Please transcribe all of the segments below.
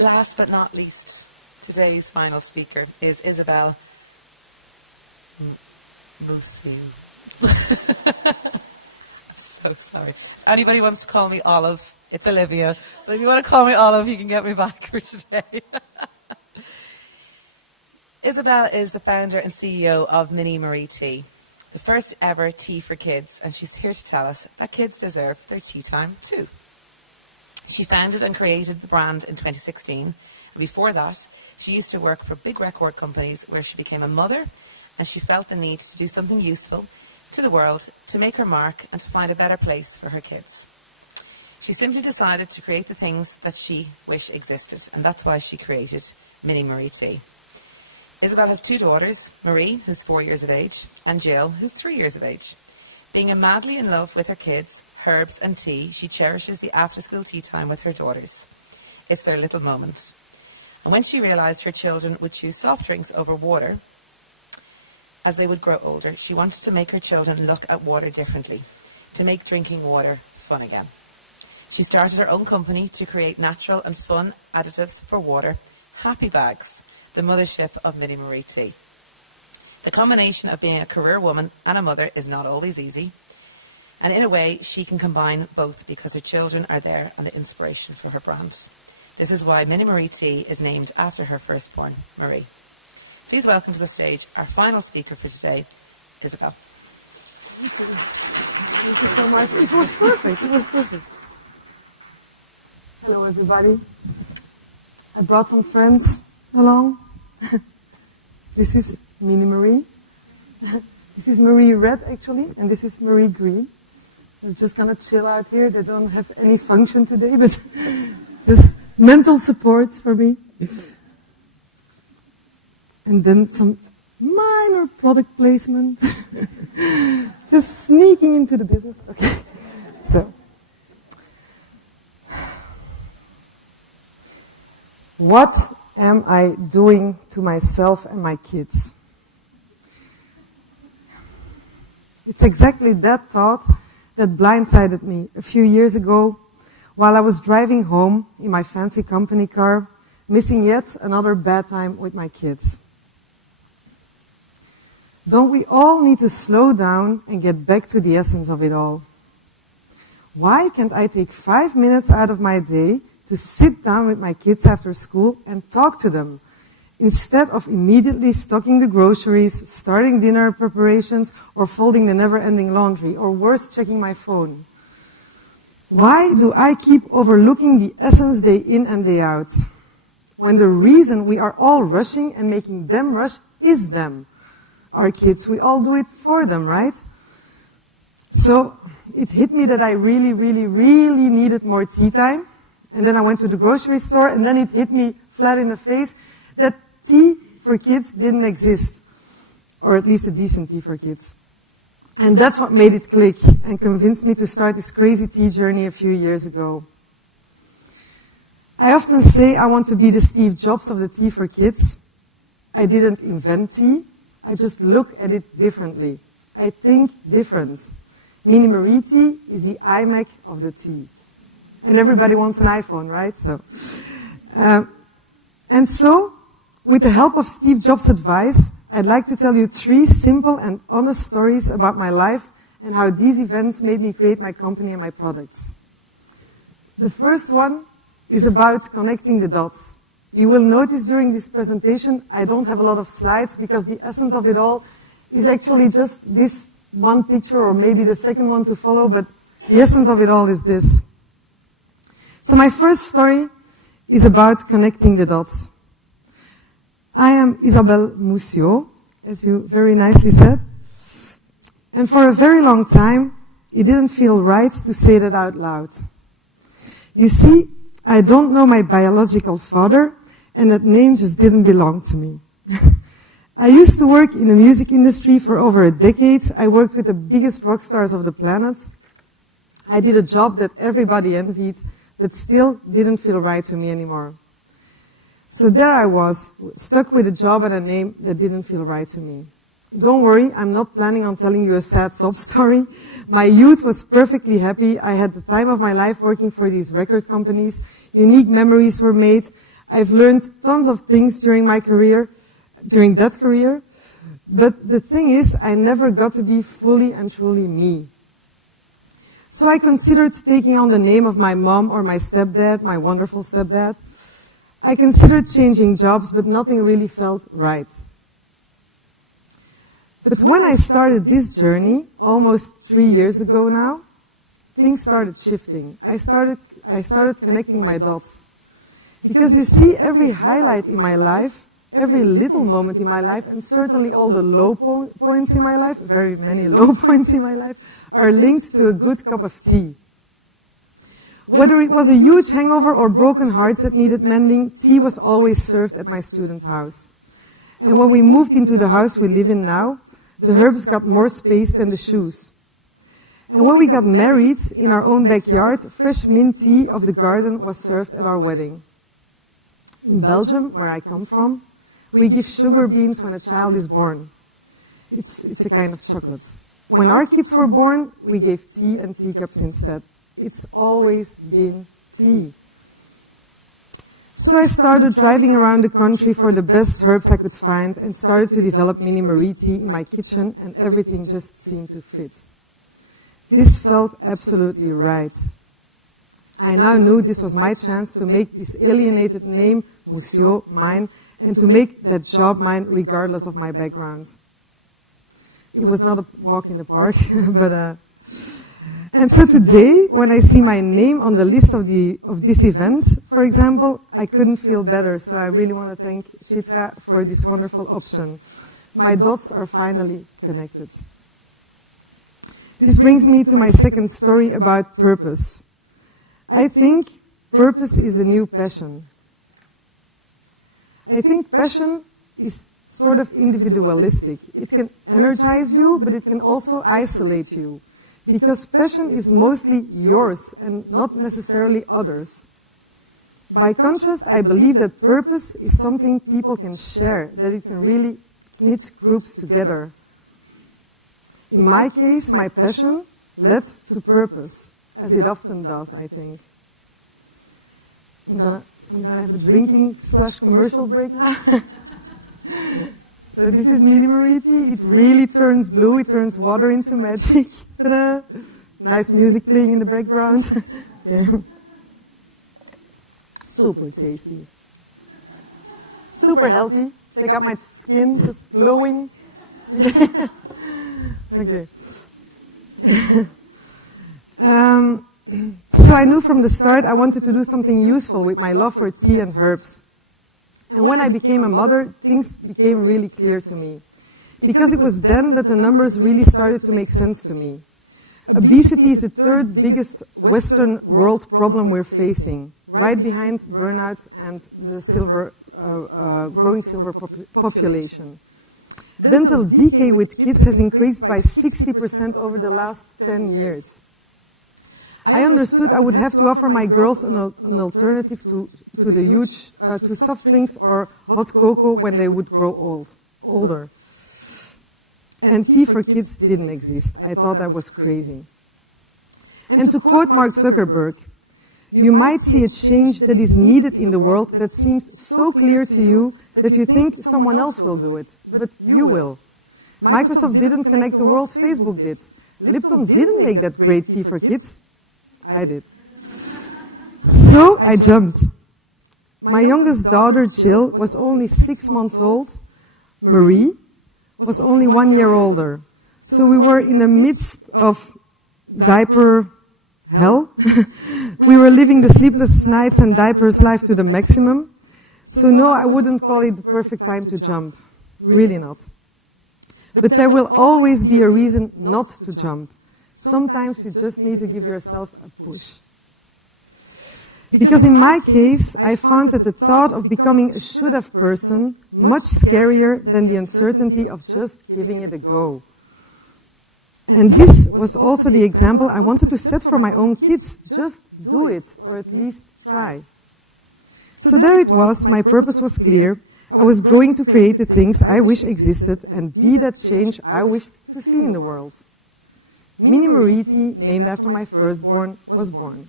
Last but not least, today's final speaker is Isabelle Moussiaux. I'm so sorry. If anybody wants to call me Olive, it's Olivia. But if you want to call me Olive, you can get me back for today. Isabelle is the founder and CEO of MiniMarieTea, the first ever tea for kids, and she's here to tell us that kids deserve their tea time too. She founded and created the brand in 2016, and before that, she used to work for big record companies where she became a mother, and she felt the need to do something useful to the world, to make her mark, and to find a better place for her kids. She simply decided to create the things that she wished existed, and that's why she created MiniMarieTea. Isabelle has two daughters, Marie, who's 4 years of age, and Jill, who's 3 years of age. Being madly in love with her kids, herbs and tea, she cherishes the after-school tea time with her daughters. It's their little moment. And when she realised her children would choose soft drinks over water as they would grow older, she wanted to make her children look at water differently, to make drinking water fun again. She started her own company to create natural and fun additives for water, Happy Bags, the mothership of MiniMarieTea. The combination of being a career woman and a mother is not always easy. And in a way, she can combine both because her children are there and the inspiration for her brand. This is why MiniMarieTea is named after her firstborn, Marie. Please welcome to the stage our final speaker for today, Isabelle. Thank you so much. It was perfect. It was perfect. Hello, everybody. I brought some friends along. This is Mini Marie. This is Marie Red, actually, and this is Marie Green. We're just going to chill out here. They don't have any function today, but just mental support for me. And then some minor product placement. Just sneaking into the business. Okay. So, what am I doing to myself and my kids? It's exactly that thought that blindsided me a few years ago while I was driving home in my fancy company car, missing yet another bad time with my kids. Don't we all need to slow down and get back to the essence of it all? Why can't I take 5 minutes out of my day to sit down with my kids after school and talk to them, instead of immediately stocking the groceries, starting dinner preparations, or folding the never-ending laundry, or worse, checking my phone? Why do I keep overlooking the essence day in and day out, when the reason we are all rushing and making them rush is them, our kids? We all do it for them, right? So it hit me that I really, really, really needed more tea time. And then I went to the grocery store, and then it hit me flat in the face that tea for kids didn't exist, or at least a decent tea for kids. And that's what made it click and convinced me to start this crazy tea journey a few years ago. I often say I want to be the Steve Jobs of the tea for kids. I didn't invent tea, I just look at it differently. I think different. MiniMarieTea is the iMac of the tea. And everybody wants an iPhone, right? And so, with the help of Steve Jobs' advice, I'd like to tell you 3 simple and honest stories about my life and how these events made me create my company and my products. The first one is about connecting the dots. You will notice during this presentation, I don't have a lot of slides because the essence of it all is actually just this one picture, or maybe the second one to follow, but the essence of it all is this. So my first story is about connecting the dots. I am Isabelle Moussiaux, as you very nicely said. And for a very long time, it didn't feel right to say that out loud. You see, I don't know my biological father, and that name just didn't belong to me. I used to work in the music industry for over a decade. I worked with the biggest rock stars of the planet. I did a job that everybody envied, but still didn't feel right to me anymore. So there I was, stuck with a job and a name that didn't feel right to me. Don't worry, I'm not planning on telling you a sad sob story. My youth was perfectly happy. I had the time of my life working for these record companies. Unique memories were made. I've learned tons of things during that career, but the thing is, I never got to be fully and truly me. So I considered taking on the name of my mom or my stepdad, my wonderful stepdad. I considered changing jobs, but nothing really felt right. But when I started this journey, almost 3 years ago now, things started shifting. I started connecting my dots. Because you see, every highlight in my life, every little moment in my life, and certainly all the low points in my life, very many low points in my life, are linked to a good cup of tea. Whether it was a huge hangover or broken hearts that needed mending, tea was always served at my student house. And when we moved into the house we live in now, the herbs got more space than the shoes. And when we got married in our own backyard, fresh mint tea of the garden was served at our wedding. In Belgium, where I come from, we give sugar beans when a child is born. It's a kind of chocolate. When our kids were born, we gave tea and teacups instead. It's always been tea. So I started driving around the country for the best herbs I could find and started to develop MiniMarieTea in my kitchen, and everything just seemed to fit. This felt absolutely right. I now knew this was my chance to make this alienated name, Moussiaux, mine, and to make that job mine regardless of my background. It was not a walk in the park, but... And so today, when I see my name on the list of this event, for example, I couldn't feel better. So I really want to thank Chitra for this wonderful option. My dots are finally connected. This brings me to my second story about purpose. I think purpose is a new passion. I think passion is sort of individualistic. It can energize you, but it can also isolate you. Because passion is mostly yours and not necessarily others. By contrast, I believe that purpose is something people can share, that it can really knit groups together. In my case, my passion led to purpose, as it often does, I think. I'm gonna have a drinking/commercial break now. So this is MiniMarieTea. It really turns blue. It turns water into magic. Ta-da! Nice music playing in the background. Yeah. Super tasty. Super healthy. Check out my skin, just glowing. Okay. So I knew from the start I wanted to do something useful with my love for tea and herbs. And when I became a mother, things became really clear to me. Because it was then that the numbers really started to make sense to me. Obesity is the third biggest Western world problem we're facing, right behind burnouts and the growing silver population. Dental decay with kids has increased by 60% over the last 10 years. I understood I would have to offer my girls an alternative to soft drinks or hot cocoa when they would grow older. And tea for kids didn't exist. I thought that was crazy. And to quote Mark Zuckerberg, you might see a change that is needed in the world that seems so clear to you that you think someone else will do it, but you will. Microsoft didn't connect the world, Facebook did. Lipton didn't make that great tea for kids. I did. So I jumped. My youngest daughter, Jill, was only 6 months old. Marie was only 1 year older. So we were in the midst of diaper hell. We were living the sleepless nights and diapers life to the maximum. So no, I wouldn't call it the perfect time to jump. Really not. But there will always be a reason not to jump. Sometimes you just need to give yourself a push. Because in my case, I found that the thought of becoming a should-have person much scarier than the uncertainty of just giving it a go. And this was also the example I wanted to set for my own kids. Just do it, or at least try. So there it was, my purpose was clear. I was going to create the things I wish existed and be that change I wished to see in the world. MiniMarieTea, named after my firstborn, was born.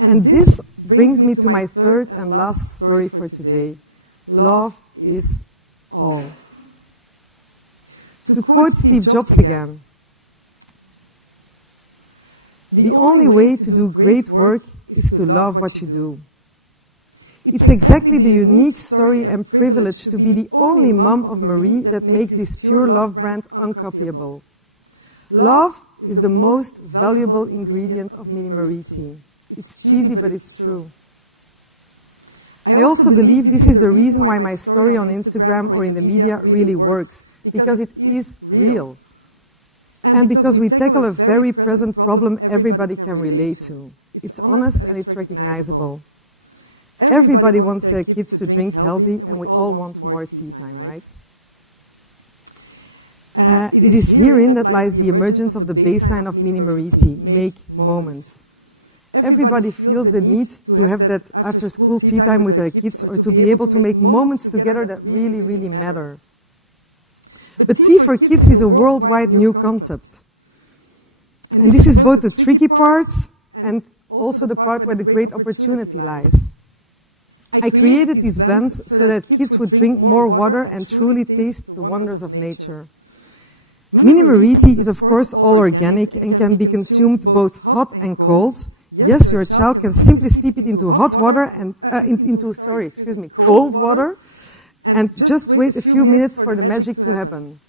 And this brings me to my third and last story for today. Love is all. To quote Steve Jobs again, the only way to do great work is to love what you do. It's exactly the unique story and privilege to be the only mom of Marie that makes this pure love brand uncopyable. Love is the most valuable ingredient of MiniMarieTea. It's cheesy, but it's true. I also believe this is the reason why my story on Instagram or in the media really works, because it is real. And because we tackle a very present problem everybody can relate to. It's honest and it's recognizable. Everybody wants their kids to drink healthy, and we all want more tea time, right? It is herein that lies the emergence of the baseline of MiniMarieTea, make moments. Everybody feels the need to have that after-school tea time with their kids, or to be able to make moments together that really, really matter. But tea for kids is a worldwide new concept. And this is both the tricky part and also the part where the great opportunity lies. I created these blends so that kids would drink more water and truly taste the wonders of nature. MiniMarieTea is of course all organic and can be consumed both hot and cold. Yes, your child can simply steep it into hot water and cold water, and just wait a few minutes for the magic to happen.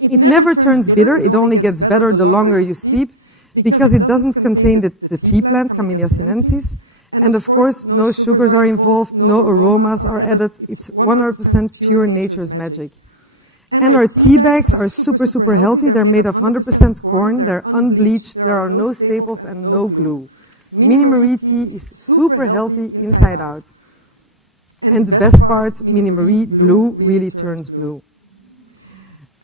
It never turns bitter, it only gets better the longer you steep, because it doesn't contain the tea plant, Camellia sinensis, and of course no sugars are involved, no aromas are added, it's 100% pure nature's magic. And our tea bags are super, super healthy, they're made of 100% corn, they're unbleached, there are no staples and no glue. MiniMarieTea is super healthy inside out. And the best part, MiniMarie Blue really turns blue.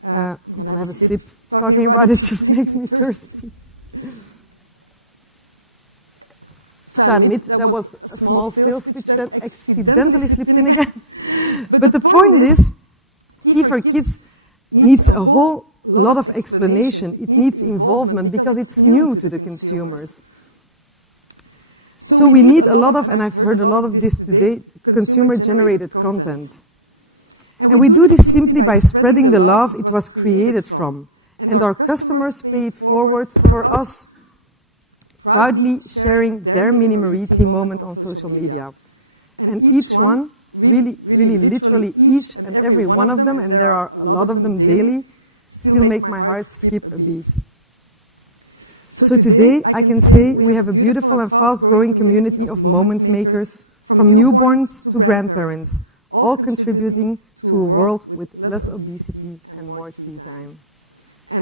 I'm going to have a sip. Talking about it just makes me thirsty. So I admit that was a small sales pitch that accidentally slipped in again. But the point is, tea for kids needs a whole lot of explanation. It needs involvement because it's new to the consumers. So we need a lot of, and I've heard a lot of this today, consumer-generated content. And we do this simply by spreading the love it was created from. And our customers pay it forward for us, proudly sharing their MiniMarieTea moment on social media. And each one, really, really literally each and every one of them, and there are a lot of them daily, still make my heart skip a beat. So today I can say we have a beautiful and fast-growing community of moment makers, from newborns to grandparents, all contributing to a world with less obesity and more tea time.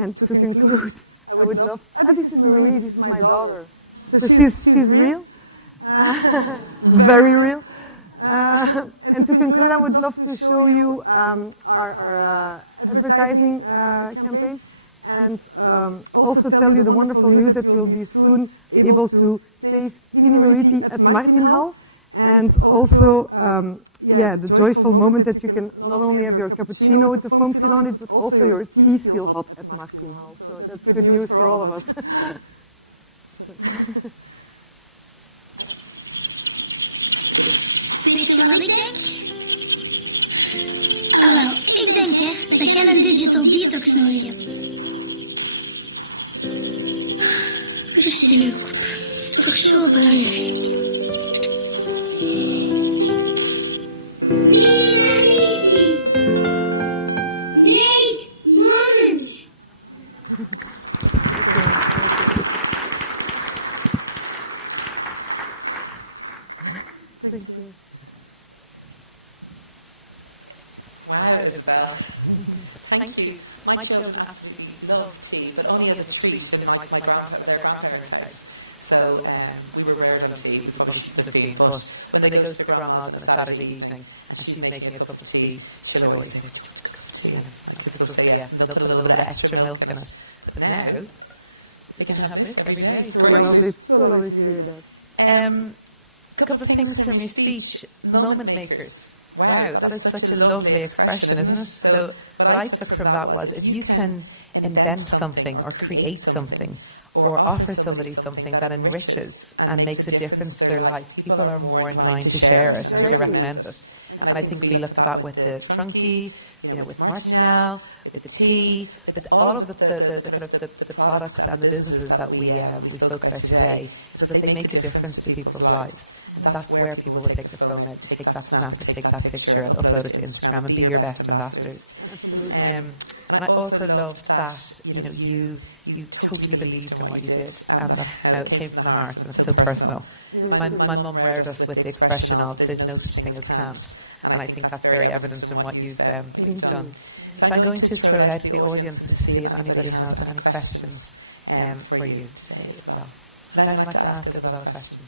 And to conclude, I would love, this is Marie, this is my daughter. So she's real, very real. And to conclude, I would love to show you our advertising campaign, and also tell you the wonderful news that we'll be soon able to taste MiniMarieTea at Martinhal, and also the joyful moment that you can not only have your cappuccino with the foam still on it, but also your tea still hot at Martinhal. So that's good news for all of us. Weet je wat ik denk? Wel, ik denk dat jij een digital detox nodig hebt. Rust in uw kop. Dat is toch zo belangrijk. MiniMarieTea. Make moments. Thank you. Wow, Isabelle. Thank you. My children absolutely love tea, but only as a treat in their grandparents' house. So we were rare on tea, we probably should have been, but when they go to their grandma's on a Saturday evening and she's making a cup of tea, she'll always say, "Would you like a cup of tea?" And the kids will say yes, and they'll put a little bit of extra milk in it. But now, we can have this every day. It's great. So lovely to hear that. A couple of things from your speech. Moment makers. Wow, that is such a lovely expression, isn't it? So what I took from that was, if you can invent something or create something, or offer somebody something that enriches and makes a difference to their life, people are more inclined to share it and to recommend it. And I think we looked at that with the Trunky, with Martinhal, with the tea, with all of the kind of the products and the businesses that we spoke about today, is that they make a difference to people's lives. And that's where people will take their phone out, take that snap, and take that picture, and upload it to Instagram, and be your best ambassadors. And I also loved that you totally believed in what you did, and that how it came from the heart, and it's so personal. My mum reared us with the expression of "there's no such thing as can't," and I think that's very evident in what you've done. So I'm going to throw it out to the audience and to see if anybody has any questions for you today as well. Would anyone like to ask Isabelle a question?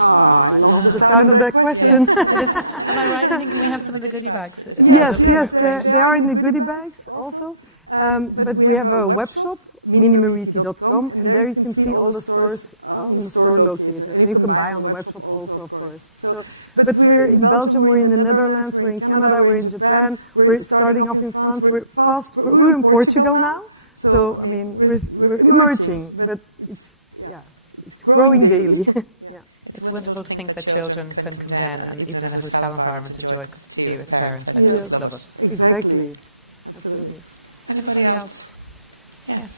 Oh, I love the sound of that question. Yeah. Am I right? I think we have some of the goodie bags. Yes, they are in the goodie bags also. But we have a web shop, MiniMarieTea.com, and there you can see all the stores on the store locator. And you can buy on the web shop also, of course. But we're in Belgium, we're in the Netherlands, we're in Canada, we're in Japan, we're starting off in France, we're in Portugal now. So, I mean, we're emerging, but it's growing daily. It's wonderful to think that children can come down and even in a hotel environment enjoy a cup of tea with parents. I just love it. Exactly. Absolutely. Anybody else? Yes.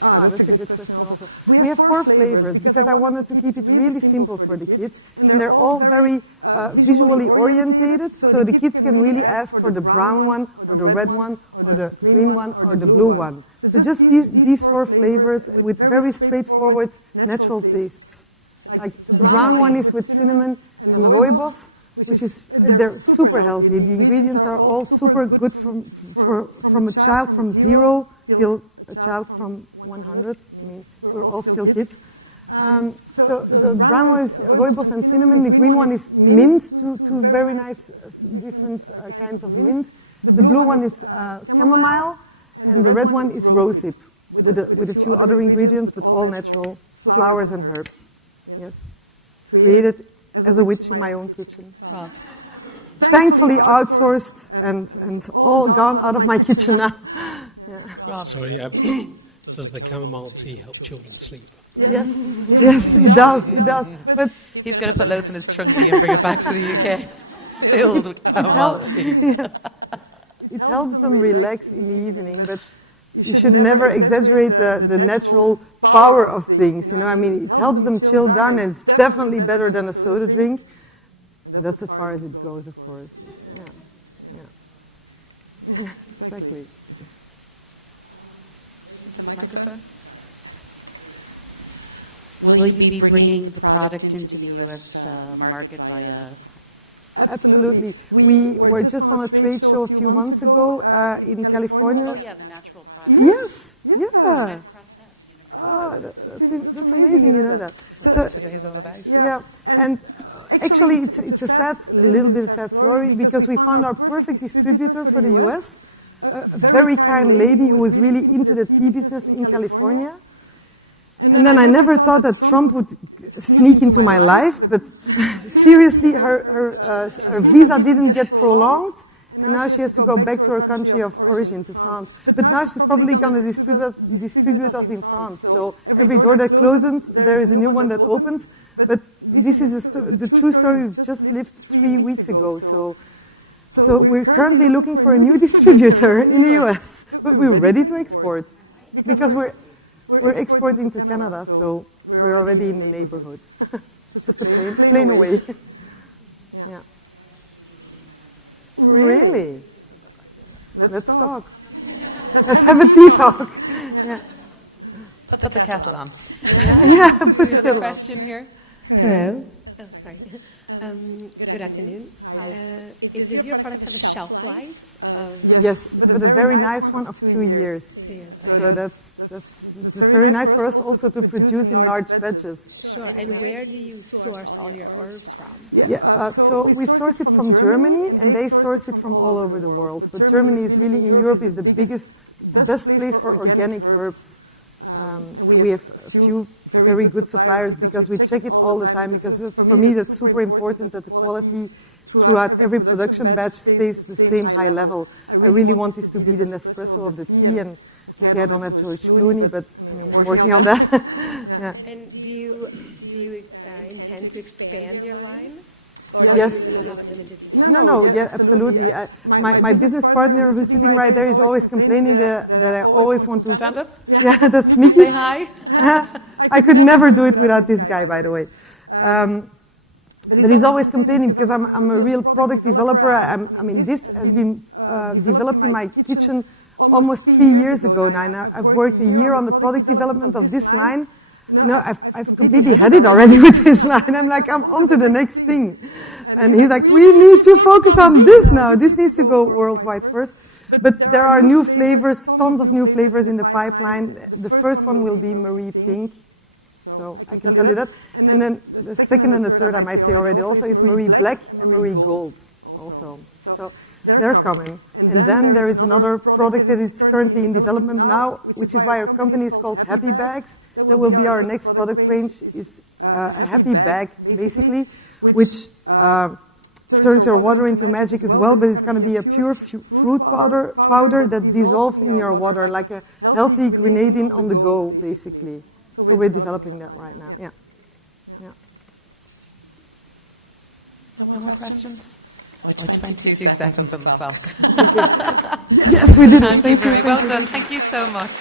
That's a good question also. We have 4 flavors because I wanted to keep it really simple for the kids, and they're all very visually orientated, so the kids can really ask for the brown one, or the red one, or the green one, or the blue one. So just these 4 flavors with very straightforward, natural tastes. Like the brown one is with cinnamon and rooibos, they're super healthy. The ingredients are all super good from a child from 0 till a child from 100. I mean, we're all still kids. So the brown one is rooibos and cinnamon. The green one is mint, two very nice different kinds of mint. The blue one is chamomile, and the red one is rosehip, with a few other ingredients, but all natural flowers and herbs. Yes, created as a witch in my own kitchen. Wow. Thankfully outsourced and all gone out of my kitchen now. Rob. Sorry, does the chamomile tea help children sleep? Yes, it does. But he's going to put loads in his trunky and bring it back to the UK. It's filled with chamomile tea. Yes. It helps them relax in the evening, but you should never exaggerate the natural power of things. I mean, it helps them chill down, and it's definitely better than a soda drink. But that's as far as it goes, of course. Exactly. Microphone. Will you be bringing the product into the U.S. market via? Absolutely. We were just on a trade show a few months ago in California. Oh yeah, the natural product. Yes, yeah. Oh, that's amazing, you know that. So Today's all about. Yeah, and actually it's a little bit sad story, because we found our perfect distributor for the US, a very kind lady who was really into the tea business in California. And then I never thought that Trump would sneak into my life, but seriously, her visa didn't get prolonged, and now she has to go back to her country of origin, to France. But now she's probably going to distribute us in France. So every door that closes, there is a new one that opens. But this is the true story. We've just lived 3 weeks ago. So we're currently looking for a new distributor in the US, but we're ready to export, because we're exporting to Canada, so we're already in the neighborhood. Just a plane away. Yeah. Really? Let's talk. Let's have a tea talk. Yeah. Put the kettle on. Yeah. Put the We have a kettle on. question here. Hello. Oh, sorry. Good afternoon. Does your product have a shelf life? Yes, but a very nice one of 2 years. So that's very nice for us also to produce in large batches. Sure. And where do you source all your herbs from? Yeah, so we source it from Germany, and they source it from all over the world. But Germany is really, in Europe, is the best place for organic herbs. We have a few very good suppliers, because we check it all the time, because for me that's super important, that the quality throughout every production batch stays the same high level. I really want this to be the Nespresso of the tea, and okay, I don't have George Clooney, but I mean, I'm working on that. Yeah. And do you intend to expand your line? Or Yes. do you have it limited to No, yeah, absolutely. My business partner who's sitting right there is always complaining that I always want to... Stand up. Yeah, that's Mickey. Say hi. I could never do it without this guy, by the way. But he's always complaining because I'm a real product developer. I mean, this has been developed in my kitchen almost 3 years ago now. And I've worked a year on the product development of this line. You know, I've completely had it already with this line. I'm like, I'm on to the next thing. And he's like, we need to focus on this now. This needs to go worldwide first. But there are new flavors, tons of new flavors in the pipeline. The first one will be Marie Pink. So I can tell you that. And then the second and the third, I might say already also, is Marie Black and Marie Gold also. So they're coming. And then there is another product that is currently in development now, which is why our company is called Happy Bags. That will be our next product range, is a happy bag, basically, which turns your water into magic as well, but it's going to be a pure fruit powder that dissolves in your water, like a healthy grenadine on the go, basically. So we're developing that right now, yeah. No more questions? 22 seconds on the clock. Yes, we did it. Thank you very well done. Thank you so much.